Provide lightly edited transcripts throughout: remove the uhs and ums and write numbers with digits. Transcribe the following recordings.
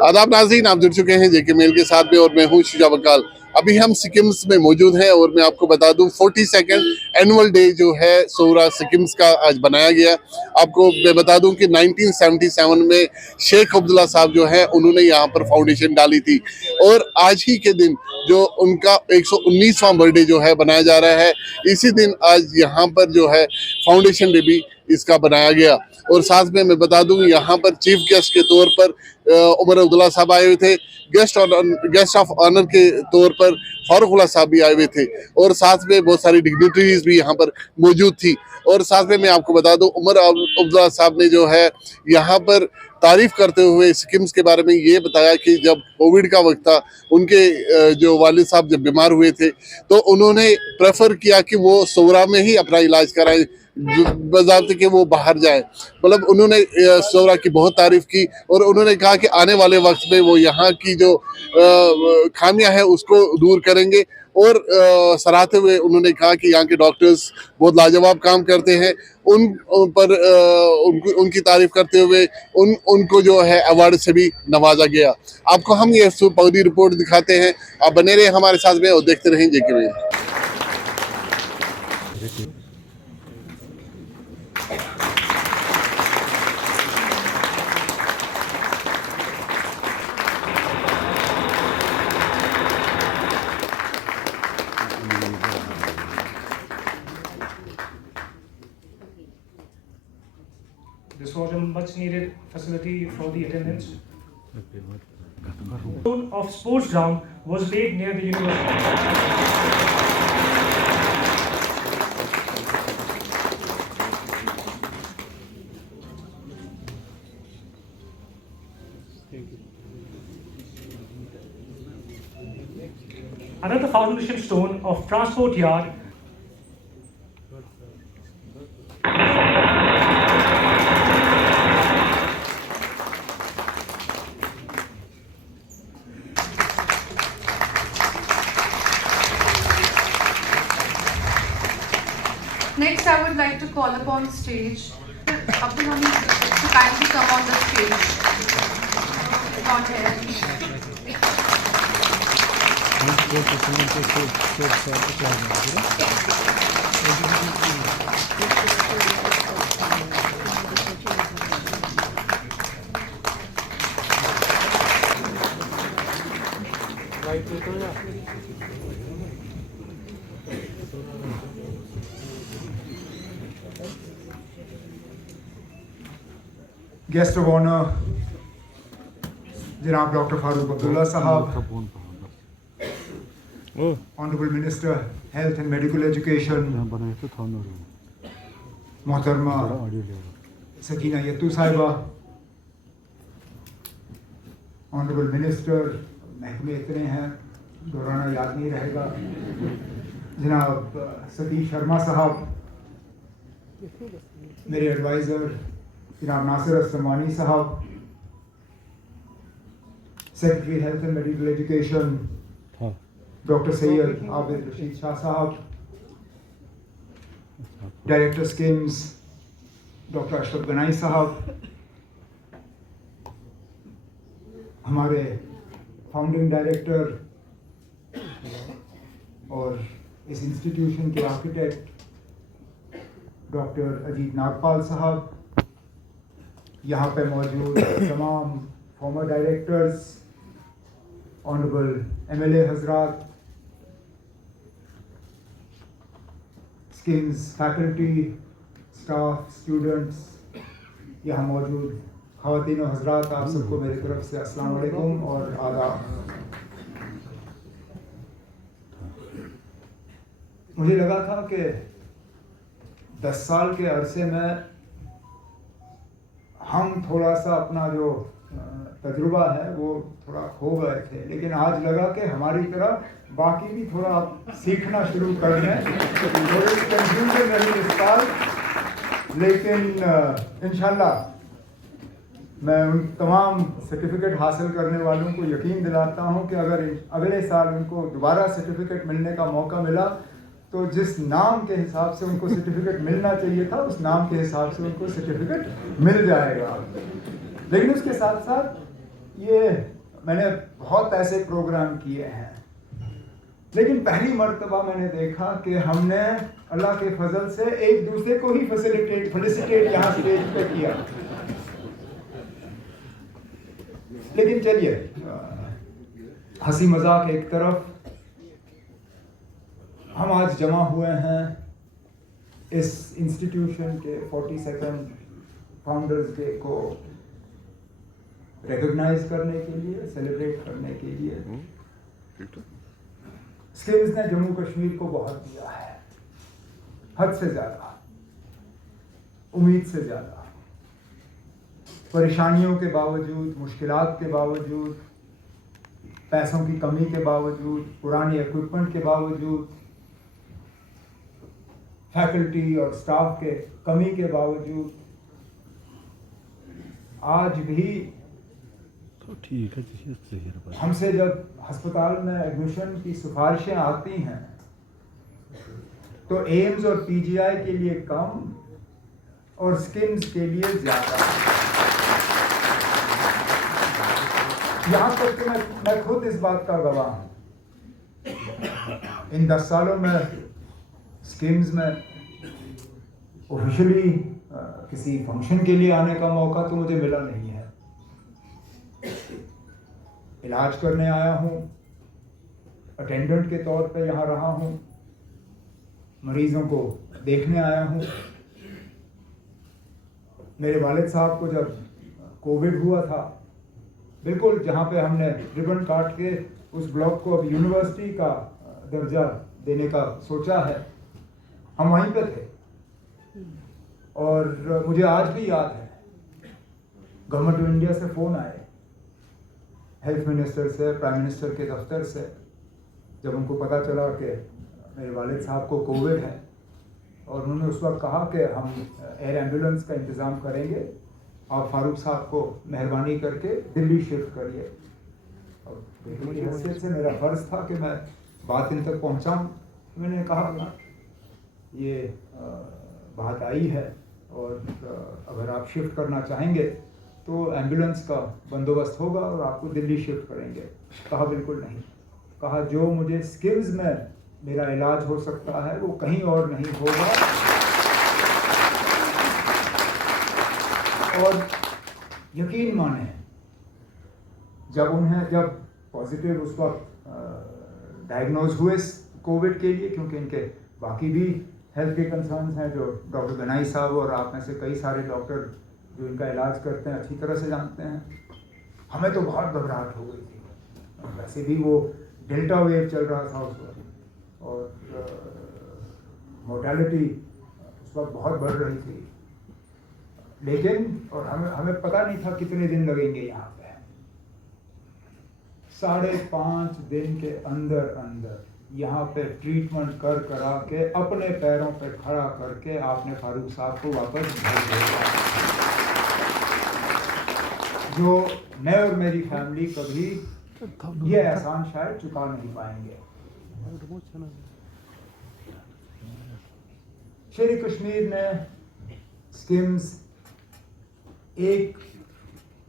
आदाब नाज़रीन, आप जुड़ चुके हैं जेके मेल के साथ में और मैं हूँ शुजा बकाल। अभी हम सिक्किम्स में मौजूद हैं और मैं आपको बता दूं 42nd एनुअल डे जो है सोरा सिक्किम्स का आज बनाया गया। आपको मैं बता दूं कि 1977 में शेख अब्दुल्ला साहब जो है उन्होंने यहाँ पर फाउंडेशन डाली थी और आज ही के दिन जो उनका 119वां बर्थडे जो है बनाया जा रहा है। इसी दिन आज यहाँ पर जो है फाउंडेशन डे भी इसका बनाया गया। और साथ में मैं बता दूं यहाँ पर चीफ गेस्ट के तौर पर उमर अब्दुल्ला साहब आए हुए थे। गेस्ट ऑफ ऑनर के तौर पर फारूक साहब भी आए हुए थे और साथ में बहुत सारी डिग्निटरीज भी यहाँ पर मौजूद थी। और साथ में मैं आपको बता दूं उमर अब्दुल्ला साहब ने जो है यहाँ पर तारीफ करते हुए सिक्किम्स के बारे में ये बताया कि जब कोविड का वक्त था उनके जो वालिद साहब जब बीमार हुए थे तो उन्होंने प्रेफर किया कि वो सोरा में ही अपना इलाज कराएं बजाते कि वो बाहर जाए। मतलब उन्होंने सोरा की बहुत तारीफ की और उन्होंने कहा कि आने वाले वक्त में वो यहाँ की जो खामियां हैं उसको दूर करेंगे। और सराहते हुए उन्होंने कहा कि यहाँ के डॉक्टर्स बहुत लाजवाब काम करते हैं। उन पर उनकी तारीफ करते हुए उनको जो है अवार्ड से भी नवाजा गया। आपको हम ये पूरी रिपोर्ट दिखाते हैं, आप बने रहे हमारे साथ में और देखते रहें जेके में। This was a much needed facility for the attendance. Of sports ground was laid near the university. Another foundation stone of transport yard. Next, I would like to call upon stage Abdul Hamid to kindly come on the stage. Not here. Guest of honor, Janab Dr. Farooq Abdullah Sahab, Honorable Minister, Health and Medical Education, Mohtarma Sakina Yattu Sahiba, Honorable Minister, महकमे इतने हैं दोहराना याद नहीं रहेगा, जनाब सतीश शर्मा साहब, मेरे एडवाइज़र जनाब नासिर अस्लमानी साहब, secretary health and medical education doctor Syed Abid Rashid Shah साहब, director schemes doctor Ashraf Ganai साहब, हमारे फाउंडिंग डायरेक्टर और इस इंस्टीट्यूशन के आर्किटेक्ट डॉक्टर अजीत नागपाल साहब, यहाँ पे मौजूद तमाम फॉर्मर डायरेक्टर्स, ऑनरेबल एमएलए हजरात, स्किम्स फैकल्टी, स्टाफ, स्टूडेंट्स, यहाँ मौजूद ख़वातीन और हजरात, आप सबको मेरी तरफ से अस्सलाम वालेकुम और आदाब। मुझे लगा था कि 10 साल के अरसे में हम थोड़ा सा अपना जो तजुर्बा है वो थोड़ा खो गए थे, लेकिन आज लगा कि हमारी तरह बाकी भी थोड़ा सीखना शुरू कर दें। थोड़ी कंफ्यूजन रही इस साल, लेकिन इंशाल्लाह मैं उन तमाम सर्टिफिकेट हासिल करने वालों को यकीन दिलाता हूं कि अगर अगले साल उनको दोबारा सर्टिफिकेट मिलने का मौका मिला तो जिस नाम के हिसाब से उनको सर्टिफिकेट मिलना चाहिए था उस नाम के हिसाब से उनको सर्टिफिकेट मिल जाएगा। लेकिन उसके साथ साथ ये मैंने बहुत ऐसे प्रोग्राम किए हैं, लेकिन पहली मर्तबा मैंने देखा कि हमने अल्लाह के फजल से एक दूसरे को ही फेलिसिटेट यहाँ स्टेज पे किया। लेकिन चलिए, हंसी मजाक एक तरफ, हम आज जमा हुए हैं इस इंस्टीट्यूशन के 42nd फाउंडर्स डे को रिकॉग्नाइज करने के लिए, सेलिब्रेट करने के लिए। स्किम्स ने जम्मू कश्मीर को बहुत दिया है, हद से ज़्यादा, उम्मीद से ज़्यादा। परेशानियों के बावजूद, मुश्किलात के बावजूद, पैसों की कमी के बावजूद, पुरानी इक्विपमेंट के बावजूद, फैकल्टी और स्टाफ के कमी के बावजूद, आज भी तो ठीक है। हमसे जब अस्पताल में एडमिशन की सिफारिशें आती हैं तो एम्स और पीजीआई के लिए कम और स्किम्स के लिए ज़्यादा। यहाँ तक कि मैं खुद इस बात का गवाह हूँ। इन 10 सालों में स्किम्स में ऑफिशियली किसी फंक्शन के लिए आने का मौका तो मुझे मिला नहीं है। इलाज करने आया हूँ, अटेंडेंट के तौर पे यहाँ रहा हूँ, मरीजों को देखने आया हूँ। मेरे वालिद साहब को जब कोविड हुआ था, बिल्कुल जहाँ पे हमने रिबन काट के उस ब्लॉक को अब यूनिवर्सिटी का दर्जा देने का सोचा है, हम वहीं पे थे। और मुझे आज भी याद है, गवर्नमेंट ऑफ इंडिया से फ़ोन आए, हेल्थ मिनिस्टर से, प्राइम मिनिस्टर के दफ्तर से, जब उनको पता चला कि मेरे वालिद साहब को कोविड है, और उन्होंने उस वक्त कहा कि हम एयर एम्बुलेंस का इंतज़ाम करेंगे, आप फारूक साहब को मेहरबानी करके दिल्ली शिफ्ट करिए। और मेरी हैसियत से मेरा फ़र्ज़ था कि मैं बात इन तक पहुँचाऊँ। मैंने कहा ये बात आई है और अगर आप शिफ्ट करना चाहेंगे तो एम्बुलेंस का बंदोबस्त होगा और आपको दिल्ली शिफ्ट करेंगे। कहा बिल्कुल नहीं। कहा जो मुझे स्किम्स में मेरा इलाज हो सकता है वो कहीं और नहीं होगा। और यकीन माने, जब पॉजिटिव उस वक्त डायग्नोज हुए कोविड के लिए, क्योंकि इनके बाकी भी हेल्थ के कंसर्न्स हैं जो डॉक्टर गनाई साहब और आप में से कई सारे डॉक्टर जो इनका इलाज करते हैं अच्छी तरह से जानते हैं, हमें तो बहुत घबराहट हो गई थी। वैसे भी वो डेल्टा वेव चल रहा था उस वक्त और मोर्टेलिटी उस वक्त बहुत बढ़ रही थी। लेकिन और हमें पता नहीं था कितने दिन लगेंगे यहाँ पे। 5.5 दिन के अंदर यहाँ पे ट्रीटमेंट करा के अपने पैरों पे खड़ा करके आपने फारूक साहब को वापस भेज दिया, जो मैं और मेरी फैमिली कभी ये एहसान शायद चुका नहीं पाएंगे। शेर कश्मीर ने स्किम्स एक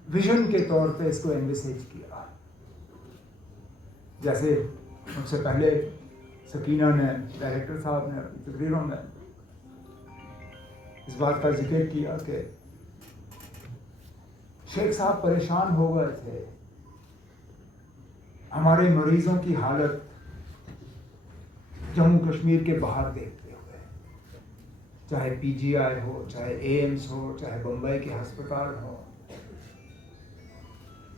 विजन के तौर पे इसको एनविसेज किया। जैसे उनसे पहले सकीना ने, डायरेक्टर साहब ने अपनी तकरीरों में इस बात का जिक्र किया कि शेख साहब परेशान हो गए थे हमारे मरीजों की हालत जम्मू कश्मीर के बाहर देखते हुए, चाहे पीजीआई हो, चाहे एम्स हो, चाहे बम्बई के अस्पताल हो।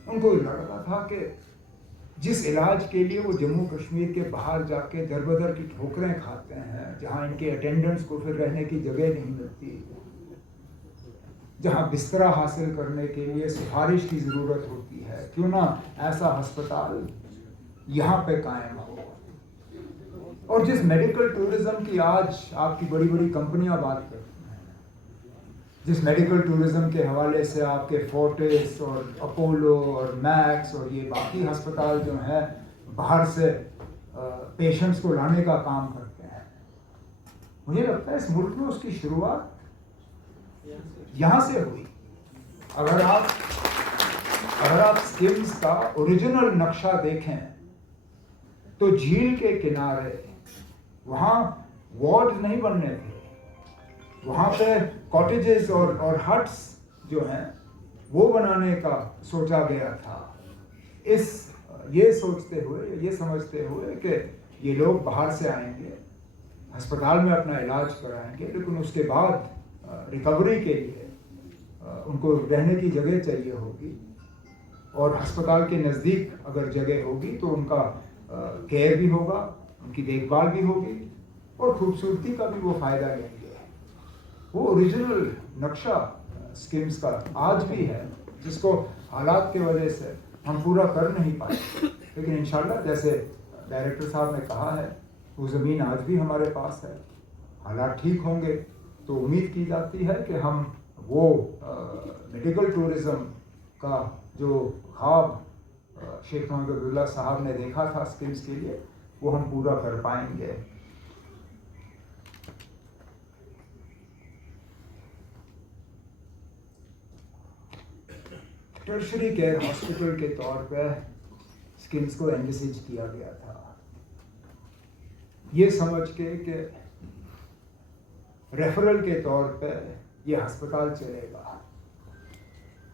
उनको लगता था कि जिस इलाज के लिए वो जम्मू कश्मीर के बाहर जाके दर-बदर की ठोकरें खाते हैं, जहाँ इनके अटेंडेंट्स को फिर रहने की जगह नहीं मिलती, जहाँ बिस्तरा हासिल करने के लिए सिफारिश की ज़रूरत होती है, क्यों ना ऐसा अस्पताल यहाँ पे कायम हो। और जिस मेडिकल टूरिज्म की आज आपकी बड़ी बड़ी कंपनियां बात करती हैं, जिस मेडिकल टूरिज्म के हवाले से आपके फोर्टिस और अपोलो और मैक्स और ये बाकी अस्पताल जो हैं बाहर से पेशेंट्स को लाने का काम करते हैं, मुझे लगता है इस मुल्क में उसकी शुरुआत यहाँ से हुई। अगर आप स्किम्स का ओरिजिनल नक्शा देखें तो झील के किनारे वहाँ वार्ड नहीं बनने थे, वहाँ पे कॉटेजेस और हट्स जो हैं वो बनाने का सोचा गया था। ये सोचते हुए, ये समझते हुए कि ये लोग बाहर से आएंगे, अस्पताल में अपना इलाज कराएंगे, लेकिन उसके बाद रिकवरी के लिए उनको रहने की जगह चाहिए होगी, और अस्पताल के नज़दीक अगर जगह होगी तो उनका केयर भी होगा, उनकी देखभाल भी होगी और खूबसूरती का भी वो फ़ायदा लेंगे। वो ओरिजिनल नक्शा स्किम्स का आज भी है, जिसको हालात की वजह से हम पूरा कर नहीं पाए, लेकिन इंशाल्लाह जैसे डायरेक्टर साहब ने कहा है वो ज़मीन आज भी हमारे पास है। हालात ठीक होंगे तो उम्मीद की जाती है कि हम वो मेडिकल टूरिज़्म का जो ख्वाब शेख मोहम्मद अब्दुल्ला साहब ने देखा था स्किम्स के लिए, वो हम पूरा कर पाएंगे। टर्शरी केयर हॉस्पिटल के तौर पे स्किम्स को एनविसेज किया गया था, ये समझ के कि रेफरल के तौर पे ये अस्पताल चलेगा।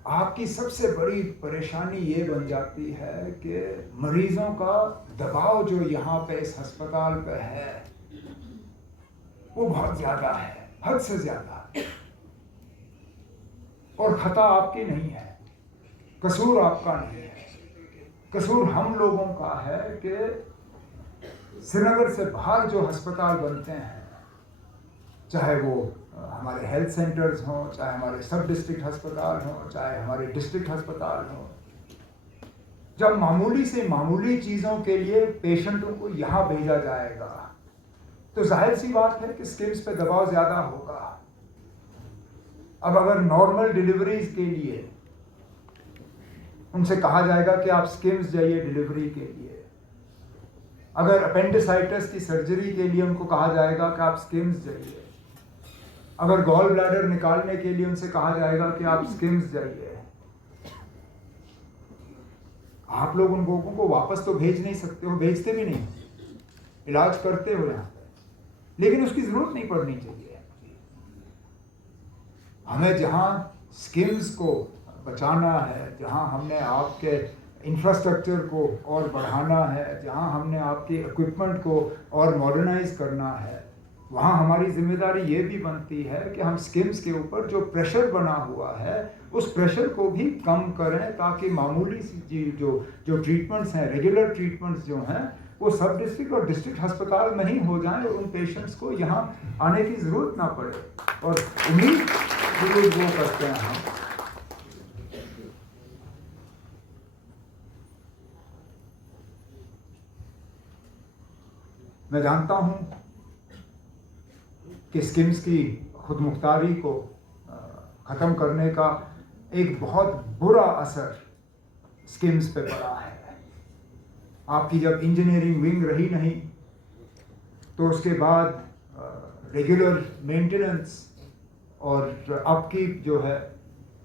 आपकी सबसे बड़ी परेशानी ये बन जाती है कि मरीजों का दबाव जो यहाँ पे इस अस्पताल पे है वो बहुत ज़्यादा है, हद से ज़्यादा, और खता आपकी नहीं है, कसूर आपका नहीं है, कसूर हम लोगों का है कि श्रीनगर से बाहर जो अस्पताल बनते हैं, चाहे वो हमारे हेल्थ सेंटर्स हों, चाहे हमारे सब डिस्ट्रिक्ट अस्पताल हों, चाहे हमारे डिस्ट्रिक्ट अस्पताल हों, जब मामूली से मामूली चीज़ों के लिए पेशेंटों को यहाँ भेजा जाएगा तो जाहिर सी बात है कि स्किम्स पे दबाव ज़्यादा होगा। अब अगर नॉर्मल डिलीवरीज के लिए उनसे कहा जाएगा कि आप स्किम्स जाइए डिलीवरी के लिए, अगर अपेंडिसाइटिस की सर्जरी के लिए उनको कहा जाएगा कि आप स्किम्स जाइए, अगर गॉल ब्लैडर निकालने के लिए उनसे कहा जाएगा कि आप स्किम्स जाइए, आप लोग उन लोगों को वापस तो भेज नहीं सकते हो, भेजते भी नहीं, इलाज करते हो यहाँ पे, लेकिन उसकी जरूरत नहीं पड़नी चाहिए। हमें जहाँ स्किम्स को बचाना है, जहाँ हमने आपके इंफ्रास्ट्रक्चर को और बढ़ाना है, जहाँ हमने आपके इक्विपमेंट को और मॉडर्नाइज करना है, वहाँ हमारी जिम्मेदारी ये भी बनती है कि हम स्किम्स के ऊपर जो प्रेशर बना हुआ है उस प्रेशर को भी कम करें, ताकि मामूली सी जो ट्रीटमेंट्स हैं, रेगुलर ट्रीटमेंट्स जो हैं, वो सब डिस्ट्रिक्ट और डिस्ट्रिक्ट अस्पताल में ही हो जाएं और उन पेशेंट्स को यहाँ आने की ज़रूरत ना पड़े, और उम्मीद जरूर वो करते हैं हम। मैं जानता हूँ कि स्किम्स की खुदमुख्तारी को ख़त्म करने का एक बहुत बुरा असर स्किम्स पे पड़ा है। आपकी जब इंजीनियरिंग विंग रही नहीं तो उसके बाद रेगुलर मेंटेनेंस और अपकीप जो है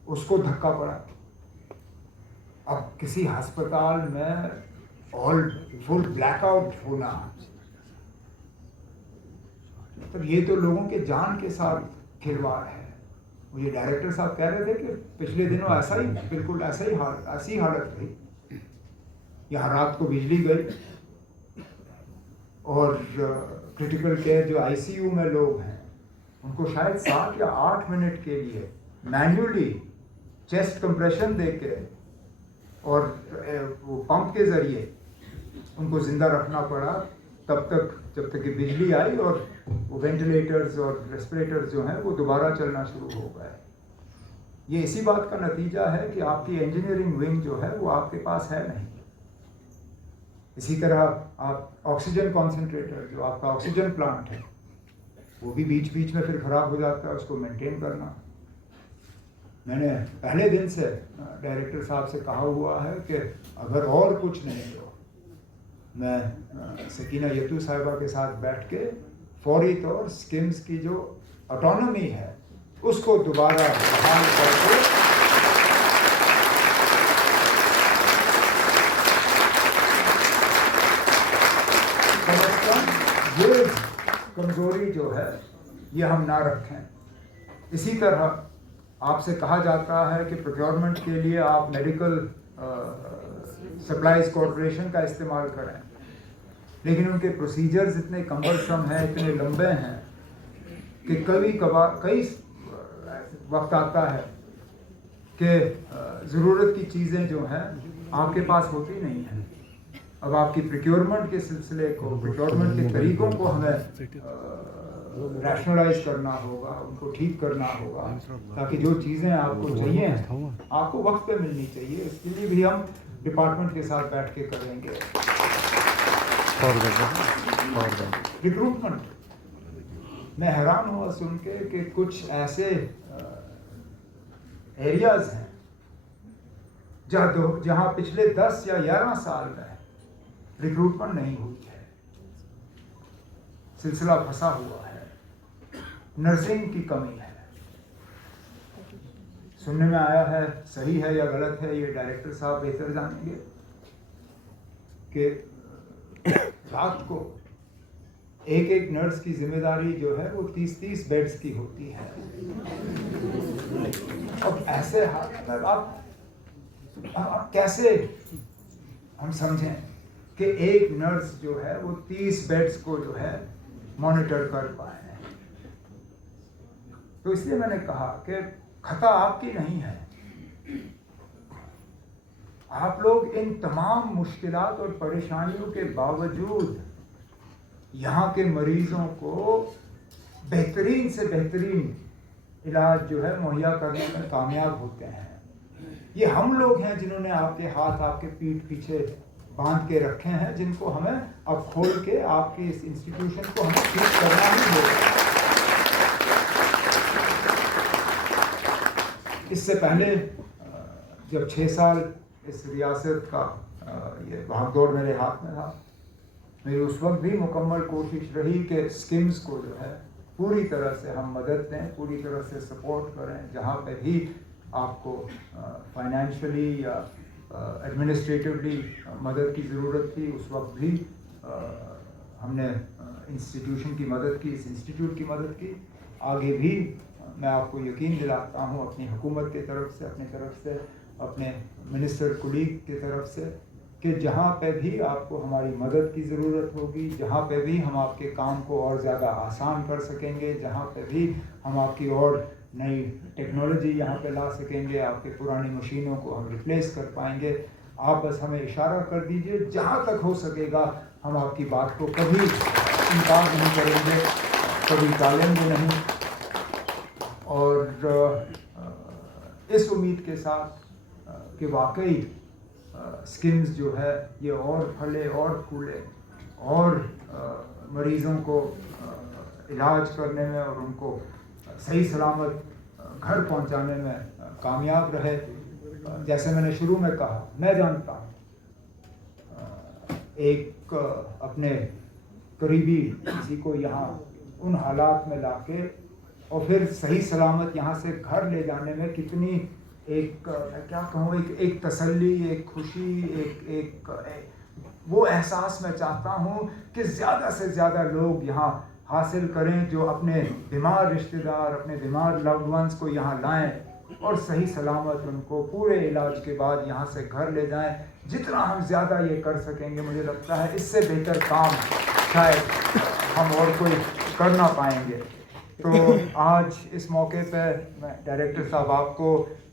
उसको धक्का पड़ा। अब किसी अस्पताल में फुल ब्लैकआउट होना, तो ये तो लोगों के जान के साथ खिलवाड़ है। मुझे डायरेक्टर साहब कह रहे थे कि पिछले दिनों ऐसा ही, बिल्कुल ऐसी हालत रही। यहाँ रात को बिजली गई और क्रिटिकल केयर जो आईसीयू में लोग हैं उनको शायद 7 या 8 मिनट के लिए मैन्युअली चेस्ट कंप्रेशन देके और वो पंप के ज़रिए उनको ज़िंदा रखना पड़ा, तब तक जब तक कि बिजली आई और वो वेंटिलेटर्स और रेस्पिरेटर्स जो हैं वो दोबारा चलना शुरू हो गए। ये इसी बात का नतीजा है कि आपकी इंजीनियरिंग विंग जो है वो आपके पास है नहीं। इसी तरह आप ऑक्सीजन कॉन्सेंट्रेटर, जो आपका ऑक्सीजन प्लांट है, वो भी बीच बीच में फिर ख़राब हो जाता है, उसको मेंटेन करना। मैंने पहले दिन से डायरेक्टर साहब से कहा हुआ है कि अगर और कुछ नहीं तो मैं सकीना यतू साहिबा के साथ बैठ के फौरी तौर स्किम्स की जो ऑटोनॉमी है उसको दोबारा बहाल करके कम ये कमज़ोरी जो है ये हम ना रखें। इसी तरह आपसे कहा जाता है कि प्रोक्योरमेंट के लिए आप मेडिकल सप्लाईज कॉरपोरेशन का इस्तेमाल करें, लेकिन उनके प्रोसीजर्स इतने कम्बरसम हैं, इतने लंबे हैं कि कई वक्त आता है कि ज़रूरत की चीज़ें जो हैं आपके पास होती नहीं हैं। अब आपकी प्रोक्योरमेंट के सिलसिले को, प्रोक्योरमेंट के तरीक़ों को हमें रैशनलाइज करना होगा, उनको ठीक करना होगा, ताकि जो चीज़ें आपको चाहिए आपको वक्त पे मिलनी चाहिए। इसके लिए भी हम डिपार्टमेंट के साथ बैठ के करेंगे। रिक्रूटमेंट, मैं हैरान हुआ सुन के कि कुछ ऐसे एरियाज हैं जहाँ पिछले 10 या 11 साल में रिक्रूटमेंट नहीं हुई है, सिलसिला फंसा हुआ है, नर्सिंग की कमी है। सुनने में आया है, सही है या गलत है ये डायरेक्टर साहब बेहतर जानेंगे, कि रात को एक नर्स की जिम्मेदारी जो है वो 30-30 बेड्स की होती है। अब ऐसे हाथ में आप कैसे हम समझें कि एक नर्स जो है वो 30 बेड्स को जो है मॉनिटर कर पाए। तो इसलिए मैंने कहा कि खता आपकी नहीं है। आप लोग इन तमाम मुश्किलात और परेशानियों के बावजूद यहाँ के मरीजों को बेहतरीन से बेहतरीन इलाज जो है मुहैया करने में कामयाब होते हैं। ये हम लोग हैं जिन्होंने आपके हाथ आपके पीठ पीछे बांध के रखे हैं, जिनको हमें अब खोल के आपके इस इंस्टीट्यूशन को हमें ठीक करना ही होगा। इससे पहले जब 6 साल इस रियासत का ये भागदौड़ मेरे हाथ में था, मेरी उस वक्त भी मुकम्मल कोशिश रही कि स्किम्स को जो है पूरी तरह से हम मदद दें, पूरी तरह से सपोर्ट करें। जहाँ पे भी आपको फाइनेंशियली या एडमिनिस्ट्रेटिवली मदद की ज़रूरत थी, उस वक्त भी हमने इंस्टीट्यूशन की मदद की, इस इंस्टीट्यूट की मदद की। आगे भी मैं आपको यकीन दिलाता हूँ अपनी हुकूमत की तरफ से, अपनी तरफ से, अपने मिनिस्टर कुलीग की तरफ से, कि जहाँ पे भी आपको हमारी मदद की ज़रूरत होगी, जहाँ पे भी हम आपके काम को और ज़्यादा आसान कर सकेंगे, जहाँ पे भी हम आपकी और नई टेक्नोलॉजी यहाँ पे ला सकेंगे, आपके पुरानी मशीनों को हम रिप्लेस कर पाएंगे, आप बस हमें इशारा कर दीजिए। जहाँ तक हो सकेगा हम आपकी बात को कभी इनकार नहीं करेंगे, कभी टालेंगे नहीं। और इस उम्मीद के साथ कि वाकई स्किम्स जो है ये और फले और फूले और मरीज़ों को इलाज करने में और उनको सही सलामत घर पहुंचाने में कामयाब रहे। जैसे मैंने शुरू में कहा, मैं जानता हूँ एक अपने करीबी किसी को यहाँ उन हालात में लाके और फिर सही सलामत यहाँ से घर ले जाने में कितनी एक मैं क्या कहूँ, एक तसल्ली, एक खुशी, एक वो एहसास मैं चाहता हूँ कि ज़्यादा से ज़्यादा लोग यहाँ हासिल करें, जो अपने बीमार रिश्तेदार, अपने बीमार लव्ड वंस को यहाँ लाएं और सही सलामत उनको पूरे इलाज के बाद यहाँ से घर ले जाएं। जितना हम ज़्यादा ये कर सकेंगे, मुझे लगता है इससे बेहतर काम शायद हम और कोई कर ना पाएंगे। तो आज इस मौके पर मैं डायरेक्टर साहब आपको,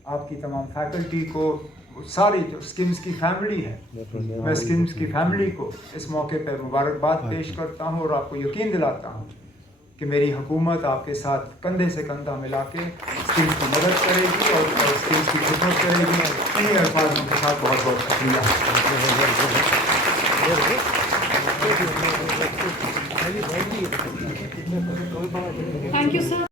आपकी तमाम फैकल्टी को, सारी जो स्किम्स की फैमिली है, मैं स्किम्स की फैमिली को इस मौके पर मुबारकबाद पेश करता हूँ और आपको यकीन दिलाता हूँ कि मेरी हुकूमत आपके साथ कंधे से कंधा मिला के स्किम्स की मदद करेगी और स्किम्स की खिदमत करेगी। इन्हीं अल्फाज़ों के साथ बहुत बहुत शुक्रिया। Thank you, sir.